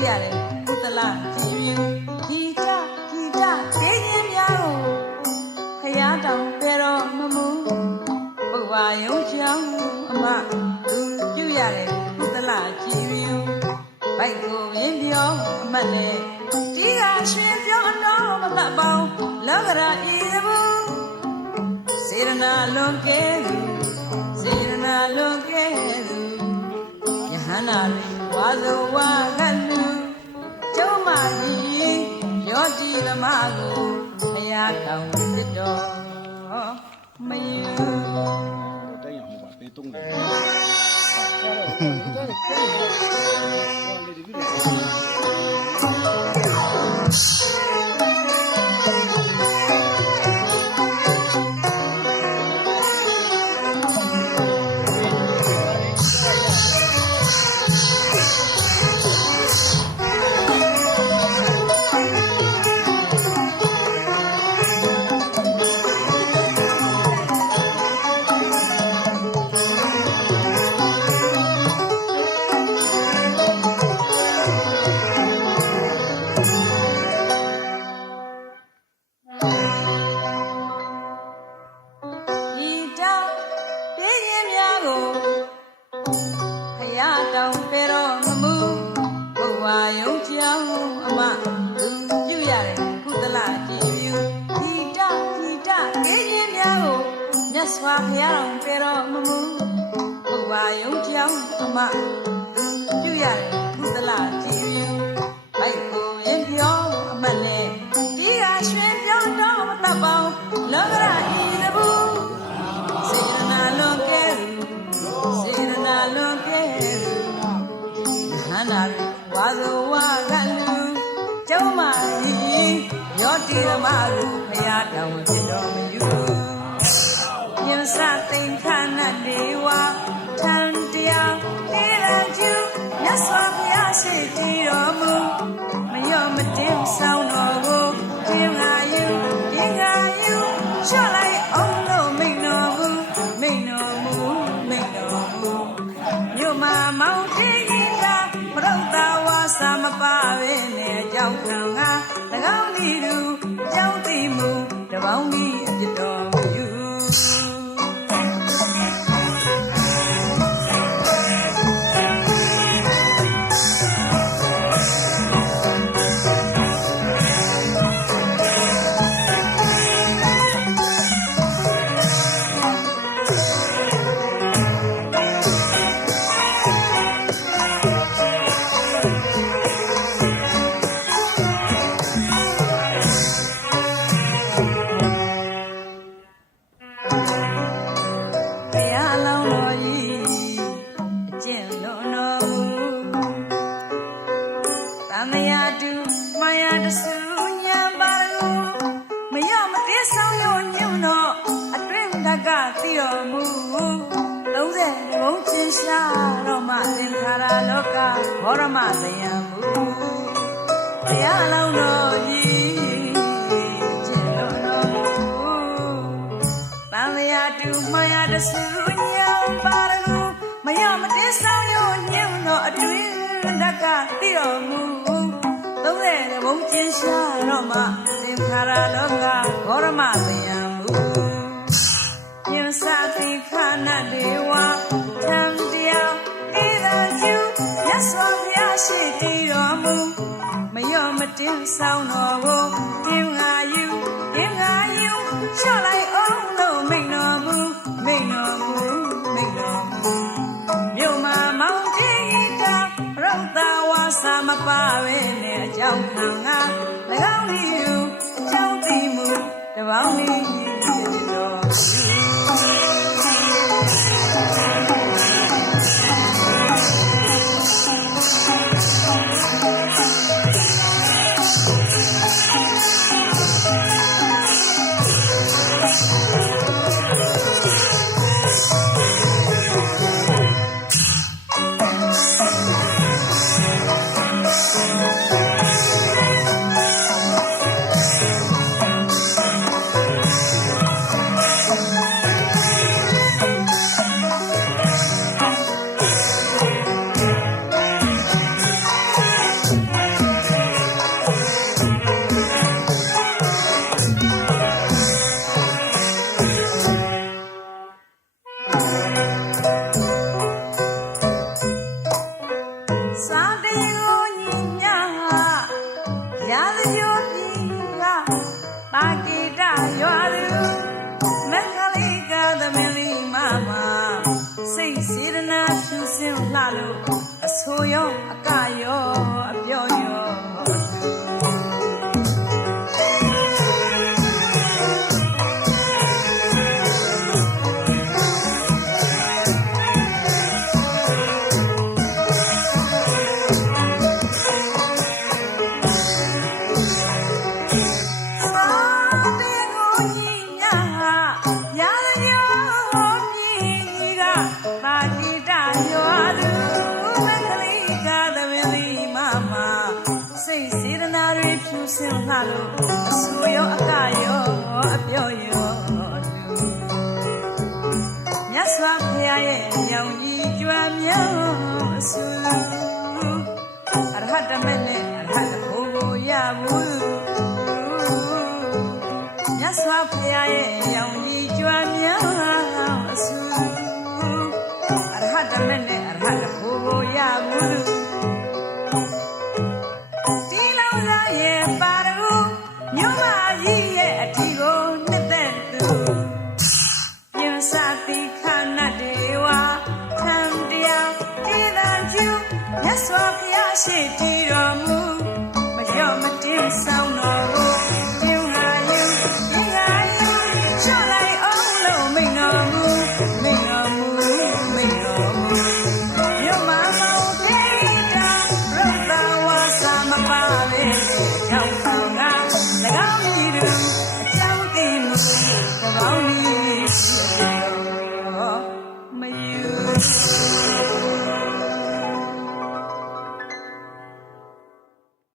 သူပြုရတယ်ကုသလကြည်ရင်ဒီတာဒီတာခေချင်းများကိုဖရာတောင်ပေတော့မမူဘုရားယုံကြောင်းအမသူပြုရတယ်ကုသလကြည်ရင်ဘိုက်ကိုရင်းပြောအမလည်းဒီကရှင်ပြောတော့မတတ်ပေါင်းလောကရာဤဘူးစေရနာလွန်ကဲသူစေရနာလွန်ကဲသူယဟန္တာတွေဝါဇဝါကလူ ကျုံးမကြီးရောတိသမားကိုဘုရားတောင်းသစ်တော်မယု တောင်ပေတော့မမူဘုရားယုံကြောင်းအမသူပြုရတယ်ကုသလကြည်ယူဒီတောင်ဒီတောင်ပြင်းရင်များကိုမြတ်စွာဘုရားတော်ပေတော့မမူဘုရားယုံကြောင်းအမသူပြုရတယ် ရောတိရမကိုဖရာတောင်းဖြစ်တော်မူယင်စသိင်္ခဏဒေဝထံတရားတိရကျူမြတ်စွာဘုရားရှိတည်တော်မူမယောမတင်ဆောင်တော်ကိုတင်ငါယူရင်ငါယူချလိုက်အောင်လို့မိန်တော်မူမိန်တော်မူမိန်တော်မူမြို့မှာမောင်တိကြီးကမရုတ်တာဝါစာမပါပဲနဲ့ကြောက်ခံက၎င်းဒီသူ ရှာတော့မှသင်္ခါရလောကဘောရမသယံမူဘုရားလောင်းတော်ကြီးအကျင့်လွန်တော်မူတန်လျာတူမယတဆူညံပါရကူမယမတေးဆောင်ရညံတော့အတွင်တကတိတော်မူသုံးတဲ့ဘုံကျင်းရှာတော့မှသင်္ခါရလောကဂေါရမသယံ ရားရှိတည်တော်မူမယောမတင်ဆောင်တော်ကိုတင်ငါယူတင်ငါယူလျှော့လိုက်အောင်လို့မိန်တော်မူမိန်တော်မူမိန်တော်မူမြို့မှာမောင်ကြီးတာရုပ်သာဝါစာမပါပဲနဲ့အကြောင်းခံငါ၎င်းဤယူအကြောင်းသိမှုတပေါင်းလေး 不用 ရှင်လှလို့အဆူရောအကရောအပြော့ရောလူမြတ်စွာဘုရားရဲ့ညောင်ကြီးကြွမြောင်းအဆူအရဟတမေနဲ့အရဟတဘုံကိုရဘူးမြတ်စွာဘုရားရဲ့ မြတ်စွာဘုရားရှိတီတော်မူမရောမတင်ဆောင်တော်